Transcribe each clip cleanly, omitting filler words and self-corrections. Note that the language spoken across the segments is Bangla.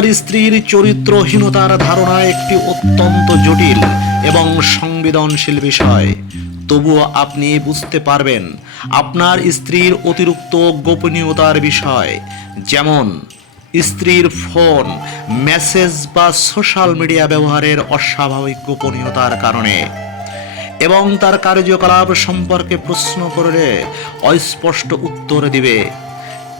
আপনার স্ত্রীর চরিত্রহীনতার ধারণা একটি অত্যন্ত জটিল এবং সংবেদনশীল বিষয়। তবুও আপনি বুঝতে পারবেন আপনার স্ত্রীর অতিরিক্ত গোপনীয়তার বিষয়, যেমন স্ত্রীর ফোন, মেসেজ বা সোশ্যাল মিডিয়া ব্যবহারের অস্বাভাবিক গোপনীয়তার কারণে, এবং তার কার্যকলাপ সম্পর্কে প্রশ্ন করলে অস্পষ্ট উত্তর দিবে।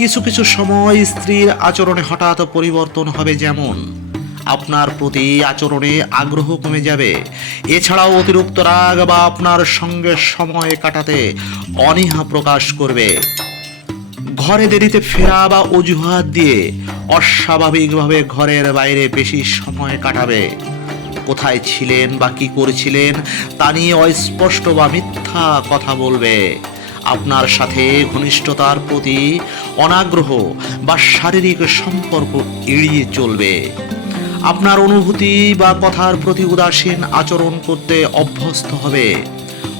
কিছু কিছু সময় স্ত্রীর আচরণে হঠাৎ পরিবর্তন হবে, যেমন আপনার প্রতি আচরণে আগ্রহ কমে যাবে। এছাড়াও অতিরিক্ত রাগ বা আপনার সঙ্গে সময় কাটাতে অনীহা প্রকাশ করবে। ঘরে দেরিতে ফেরা বা অজুহাত দিয়ে অস্বাভাবিকভাবে ঘরের বাইরে বেশি সময় কাটাবে। কোথায় ছিলেন বা কি করেছিলেন তা নিয়ে অস্পষ্ট বা মিথ্যা কথা বলবে। আপনার সাথে ঘনিষ্ঠতার প্রতি অনাগ্রহ বা শারীরিক সম্পর্ক এড়িয়ে চলবে। আপনার অনুভূতি বা কথার প্রতি উদাসীন আচরণ করতে অভ্যস্ত হবে।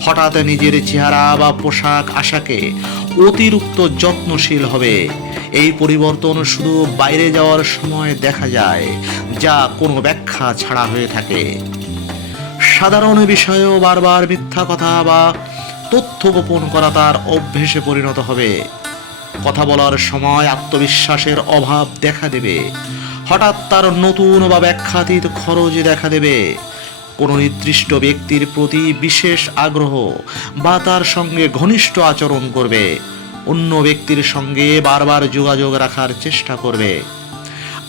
হঠাৎ নিজের চেহারা বা পোশাক আশাকে অতিরিক্ত যত্নশীল হবে। এই পরিবর্তন শুধু বাইরে যাওয়ার সময় দেখা যায়, যা কোনো ব্যাখ্যা ছাড়া হয়ে থাকে। সাধারণ বিষয়েও বারবার মিথ্যা কথা বা তথ্য গোপন করা তার অভ্যেসে পরিণত হবে। কথা বলার সময় আত্মবিশ্বাসের অভাব দেখা দেবে। হঠাৎ তার নতুন বা ব্যাখ্যাতীত খরচ দেখা দেবে। কোনো নির্দিষ্ট ব্যক্তির প্রতি বিশেষ আগ্রহ বা তার সঙ্গে ঘনিষ্ঠ আচরণ করবে। অন্য ব্যক্তির সঙ্গে বারবার যোগাযোগ রাখার চেষ্টা করবে।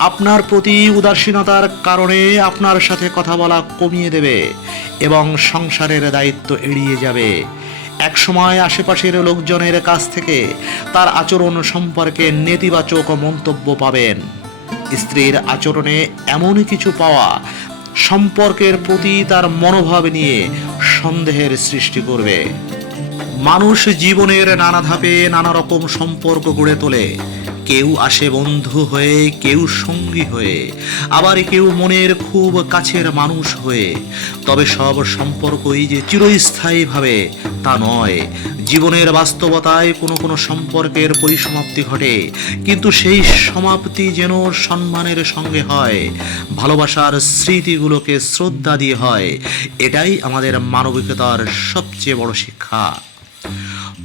আপনার প্রতি উদাসীনতার কারণে আপনার সাথে কথা বলা কমিয়ে দেবে এবং সংসারের দায়িত্ব এড়িয়ে যাবে। একসময় আশেপাশের লোকজনের কাছ থেকে তার আচরণ সম্পর্কে নেতিবাচক মন্তব্য পাবেন। স্ত্রীর আচরণে এমন কিছু পাওয়া সম্পর্কের প্রতি তার মনোভাব নিয়ে সন্দেহের সৃষ্টি করবে। মানুষ জীবনের নানা ধাপে নানা রকম সম্পর্ক গড়ে তোলে। কেউ আসে বন্ধু হয়ে, কেউ সঙ্গী হয়ে, আবার কেউ মনের খুব কাছের মানুষ হয়ে। তবে সব সম্পর্কই যে চিরস্থায়ীভাবে তা নয়। জীবনের বাস্তবতায় কোনো কোনো সম্পর্কের পরিসমাপ্তি ঘটে, কিন্তু সেই সমাপ্তি যেন সম্মানের সঙ্গে হয়, ভালোবাসার স্মৃতিগুলোকে শ্রদ্ধা দিয়ে হয়। এটাই আমাদের মানবিকতার সবচেয়ে বড় শিক্ষা।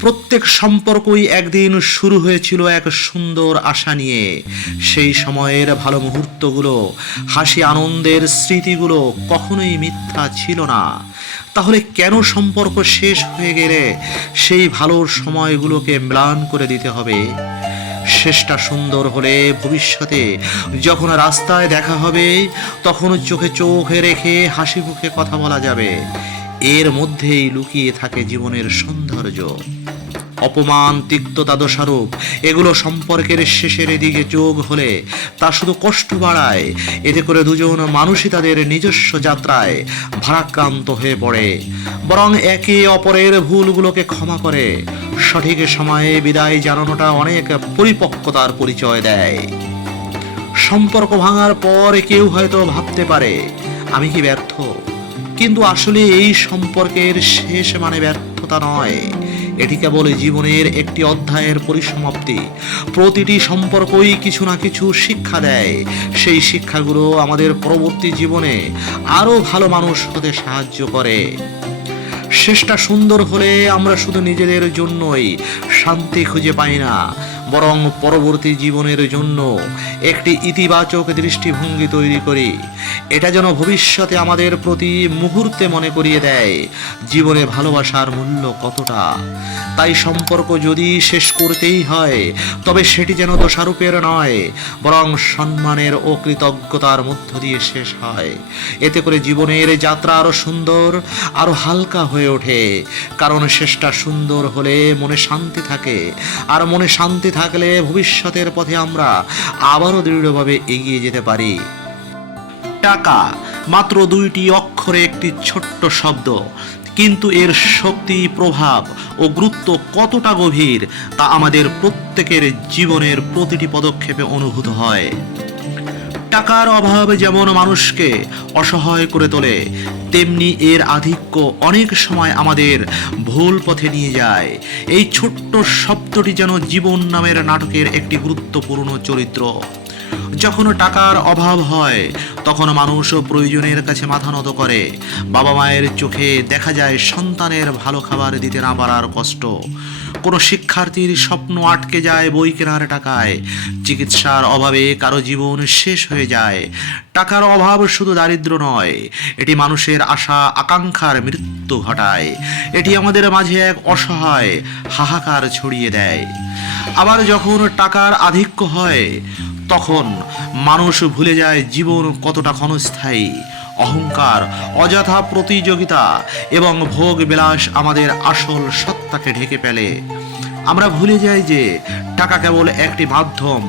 প্রত্যেক সম্পর্কই একদিন শুরু হয়েছিল এক সুন্দর আশা নিয়ে। সেই সময়ের ভালো মুহূর্তগুলো, হাসি আনন্দের স্মৃতিগুলো কখনোই মিথ্যা ছিল না। তাহলে কেন সম্পর্ক শেষ হয়ে গেলে সেই ভালো সময়গুলোকে ম্লান করে দিতে হবে? শেষটা সুন্দর হলে ভবিষ্যতে যখন রাস্তায় দেখা হবে, তখন চোখে চোখে রেখে হাসি মুখে কথা বলা যাবে। এর মধ্যেই লুকিয়ে থাকে জীবনের সৌন্দর্য। অপমান, তিক্ততা, দোষারোপ এগুলো সম্পর্কের শেষের দিকে যোগ হলে তা শুধু কষ্ট বাড়ায়। এতে করে দুজন মানুষই তাদের নিজস্ব যাত্রায় ভারাক্রান্ত হয়ে পড়ে, বরং একে অপরের ভুলগুলোকে ক্ষমা করে সঠিক সময়ে বিদায় জানানোটা অনেক পরিপক্কতার পরিচয় দেয়। সম্পর্ক ভাঙার পর কেউ হয়তো ভাবতে পারে, আমি কি ব্যর্থ? কিন্তু আসলে এই সম্পর্কের শেষ মানে ব্যর্থতা নয়, এটি কেবল জীবনের একটি অধ্যায়ের পরিসমাপ্তি। প্রতিটি সম্পর্কই কিছু না কিছু শিক্ষা দেয়। সেই শিক্ষাগুলো আমাদের পরবর্তী জীবনে আরও ভালো মানুষ হতে সাহায্য করে। শেষটা সুন্দর হলে আমরা শুধু নিজেদের জন্যই শান্তি খুঁজে পাই না, বরং পরবর্তী জীবনের জন্য একটি ইতিবাচক দৃষ্টিভঙ্গি তৈরি করি। এটা যেন ভবিষ্যতে আমাদের প্রতি মুহূর্তে মনে করিয়ে দেয় জীবনে ভালোবাসার মূল্য কতটা। তাই সম্পর্ক যদি শেষ করতেই হয়, তবে সেটি যেন দোষারোপের নয়, বরং সম্মানের ও কৃতজ্ঞতার মধ্য দিয়ে শেষ হয়। এতে করে জীবনের যাত্রা আরও সুন্দর, আরও হালকা হয়ে ওঠে। কারণ শেষটা সুন্দর হলে মনে শান্তি থাকে, আর মনে শান্তি থাকলে ভবিষ্যতের পথে আমরা আবারও দৃঢ়ভাবে এগিয়ে যেতে পারি। টাকা মাত্র 2টি অক্ষরে একটি ছোট্ট শব্দ, কিন্তু এর শক্তি, প্রভাব ও গুরুত্ব কতটা গভীর তা আমাদের প্রত্যেকের জীবনের প্রতিটি পদক্ষেপে অনুভূত হয়। টাকার অভাব যেমন মানুষকে অসহায় করে তোলে, তেমনি এর আধিক্য অনেক সময় আমাদের ভুল পথে নিয়ে যায়। এই ছোট্ট শব্দটি যেন জীবন নামের নাটকের একটি গুরুত্বপূর্ণ চরিত্র। যখন টাকার অভাব হয় তখন মানুষ প্রয়োজনের কাছে মাথা নত করে। বাবা মায়ের চোখে দেখা যায় সন্তানের ভালো খাবার দিতে না পারার কষ্ট। কোনো শিক্ষার্থীর স্বপ্ন আটকে যায় বই কেনার টাকায়। চিকিৎসার অভাবে কারো জীবন শেষ হয়ে যায়। টাকার অভাব শুধু দারিদ্র্য নয়, এটি মানুষের আশা আকাঙ্ক্ষার মৃত্যু ঘটায়। এটি আমাদের মাঝে এক অসহায় হাহাকার ছড়িয়ে দেয়। আবার যখন টাকার আধিক্য হয় তখন মানুষ ভুলে যায় জীবন কতটা ক্ষণস্থায়ী। অহংকার, অযথা প্রতিযোগিতা এবং ভোগ বিলাস আমাদের আসল সত্তাকে ঢেকে ফেলে। আমরা ভুলে যাই যে টাকা কেবল একটি মাধ্যম,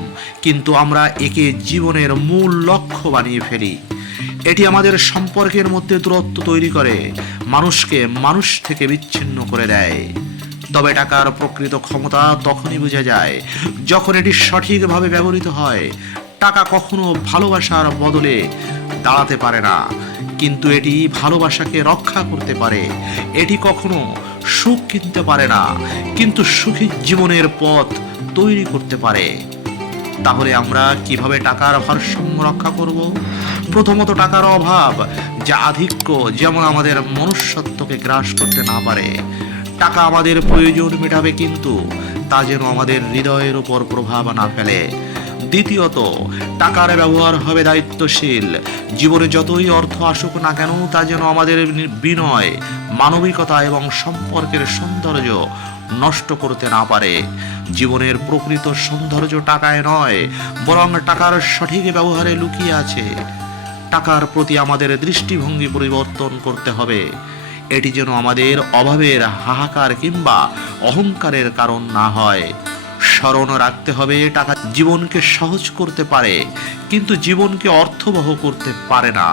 কিন্তু আমরা একে জীবনের মূল লক্ষ্য বানিয়ে ফেলি। এটি আমাদের সম্পর্কের মধ্যে দূরত্ব তৈরি করে, মানুষকে মানুষ থেকে বিচ্ছিন্ন করে দেয়। তবে টাকার প্রকৃত ক্ষমতা তখনই বোঝা যায় যখন এটি সঠিকভাবে ব্যবহৃত হয়। টাকা কখনো ভালোবাসার বদলে দাঁড়াতে পারে না, কিন্তু এটি ভালোবাসাকে রক্ষা করতে পারে। এটি কখনো সুখ কিনতে পারে না, কিন্তু সুখী জীবনের পথ তৈরি করতে পারে। তাহলে আমরা কিভাবে টাকার ভারসাম্য রক্ষা করব? প্রথমত, টাকার অভাব যা আধিক্য যেমন আমাদের মনুষ্যত্বকে গ্রাস করতে না পারে। টাকা আমাদের প্রয়োজন মেটাবে, কিন্তু তা যেন আমাদের হৃদয়ের উপর প্রভাব না ফেলে। দ্বিতীয়ত, টাকার ব্যবহার হবে দায়িত্বশীল। জীবনে যতই অর্থ আসুক না কেন তা যেন আমাদের বিনয়, মানবিকতা এবং সম্পর্কের সৌন্দর্য নষ্ট করতে না পারে। জীবনের প্রকৃত সৌন্দর্য টাকায় নয়, বরং টাকার সঠিক ব্যবহারে লুকিয়ে আছে। টাকার প্রতি আমাদের দৃষ্টিভঙ্গি পরিবর্তন করতে হবে। এটি যেন আমাদের অভাবের হাহাকার কিংবা অহংকারের কারণ না হয়। স্মরণ রাখতে হবে, টাকা জীবনকে সহজ করতে পারে, কিন্তু জীবনকে অর্থবহ করতে পারে না।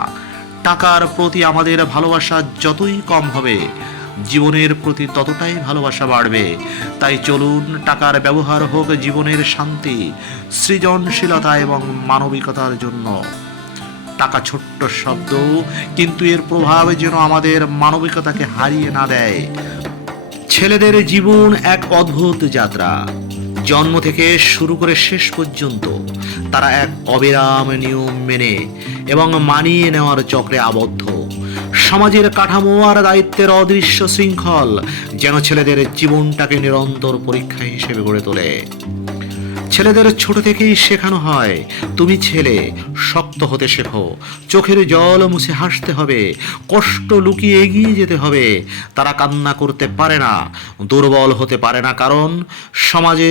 টাকার প্রতি আমাদের ভালোবাসা যতই কম হবে, জীবনের প্রতি ততটাই ভালোবাসা বাড়বে। তাই চলুন, টাকার ব্যবহার হোক জীবনের শান্তি, সৃজনশীলতা এবং মানবিকতার জন্য। টাকা ছোট্ট শব্দ, কিন্তু এর প্রভাব যেন আমাদের মানবিকতাকে হারিয়ে না দেয়। ছেলেদের জীবন এক অদ্ভুত যাত্রা। জন্ম থেকে শুরু করে শেষ পর্যন্ত তারা এক অবিরাম নিয়ম মেনে এবং মানিয়ে নেওয়ার চক্রে আবদ্ধ। সমাজের কাঠামো আর দায়িত্বের অদৃশ্য শৃঙ্খল যেন ছেলেদের জীবনটাকে নিরন্তর পরীক্ষা হিসেবে গড়ে তোলে। ছেলেদের ছোট থেকেই শেখানো হয়, তুমি ছেলে, শক্ত হতে শেখো, চোখের জল মুছে হাসতে হবে, কষ্ট লুকিয়ে এগিয়ে যেতে হবে। তারা কান্না করতে পারে না, দুর্বল হতে পারে না, কারণ সমাজে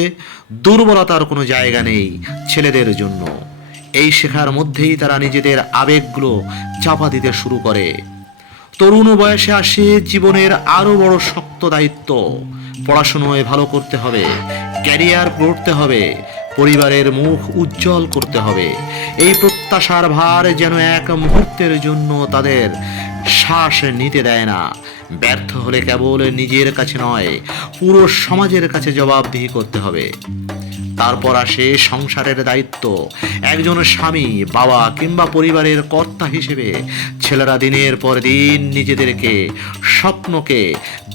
দুর্বলতার কোনো জায়গা নেই ছেলেদের জন্য। এই শেখার মধ্যেই তারা নিজেদের আবেগগুলো চাপা দিতে শুরু করে। তরুণ বয়সে আসে জীবনের আরো বড় শক্ত দায়িত্ব। পড়াশোনায় ভালো করতে হবে, ক্যারিয়ার গড়তে হবে, পরিবারের মুখ উজ্জ্বল করতে হবে। এই প্রত্যাশার ভার যেন এক মুহূর্তের জন্য তাদের শ্বাস নিতে দেয় না। ব্যর্থ হলে কেবল নিজের কাছে নয়, পুরো সমাজের কাছে জবাবদিহি করতে হবে। তারপর আসে সংসারের দায়িত্ব। একজন স্বামী, বাবা কিংবা পরিবারের কর্তা হিসেবে ছেলেরা দিনের পর দিন নিজেদেরকে, স্বপ্নকে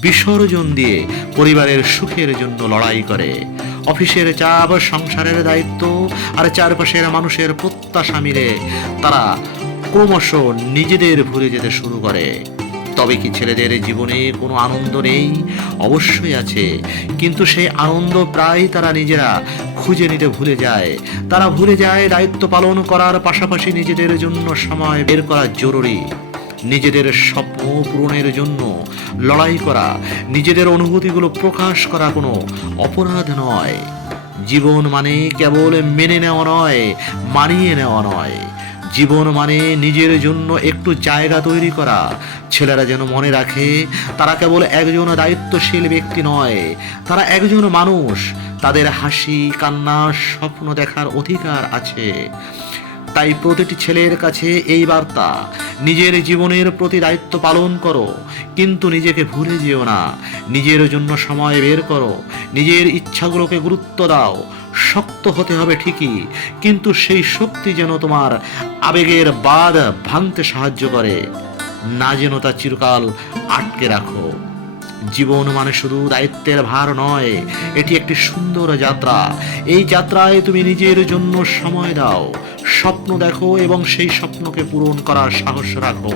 বিসর্জন দিয়ে পরিবারের সুখের জন্য লড়াই করে। অফিসের চাপ, সংসারের দায়িত্ব আর চারপাশের মানুষের প্রত্যাশা মিলে তারা ক্রমশ নিজেদের ভুলে যেতে শুরু করে। তবে কি ছেলেদের জীবনে কোনো আনন্দ নেই? অবশ্যই আছে, কিন্তু সেই আনন্দ প্রায় তারা নিজেরা খুঁজে নিতে ভুলে যায়। তারা ভুলে যায় দায়িত্ব পালন করার পাশাপাশি নিজেদের জন্য সময় বের করা জরুরি। নিজেদের স্বপ্ন পূরণের জন্য লড়াই করা, নিজেদের অনুভূতিগুলো প্রকাশ করা কোনো অপরাধ নয়। জীবন মানে কেবল মেনে নেওয়া নয়, মানিয়ে নেওয়া নয়। জীবন মানে নিজের জন্য একটু জায়গা তৈরি করা। ছেলেরা যেন মনে রাখে, তারা কেবল একজন দায়িত্বশীল ব্যক্তি নয়, তারা একজন মানুষ। তাদের হাসি, কান্না, স্বপ্ন দেখার অধিকার আছে। তাই প্রতিটি ছেলের কাছে এই বার্তা, নিজের জীবনের প্রতি দায়িত্ব পালন করো, কিন্তু নিজেকে ভুলে যেও না। নিজের জন্য সময় বের করো, নিজের ইচ্ছাগুলোকে গুরুত্ব দাও। শক্ত হতে হবে ঠিকই, কিন্তু সেই শক্তি যেন তোমার আবেগের বাঁধ ভাঙতে সাহায্য করে, না যেন তা চিরকাল আটকে রাখো। জীবন মানে শুধু দায়িত্বের ভার নয়, এটি একটি সুন্দর যাত্রা। এই যাত্রায় তুমি নিজের জন্য সময় দাও, স্বপ্ন দেখো এবং সেই স্বপ্নকে পূরণ করার সাহস রাখো,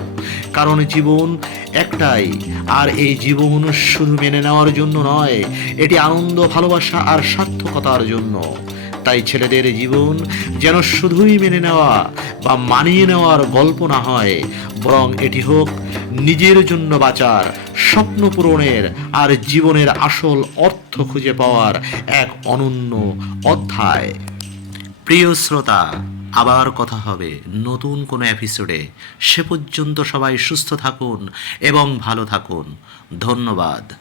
কারণ জীবন একটাই, আর এই জীবন শুধু মেনে নেওয়ার জন্য নয়, এটি আনন্দ, ভালোবাসা আর সার্থকতার জন্য। তাই ছেলেদের জীবন যেন শুধুই মেনে নেওয়া বা মানিয়ে নেওয়ার গল্প না হয়, বরং এটি হোক নিজের জন্য বাঁচার, স্বপ্ন পূরণের আর জীবনের আসল অর্থ খুঁজে পাওয়ার এক অনন্য অধ্যায়। প্রিয় শ্রোতা, আবার কথা হবে নতুন কোনো এপিসোডে। সে পর্যন্ত সবাই সুস্থ থাকুন এবং ভালো থাকুন। ধন্যবাদ।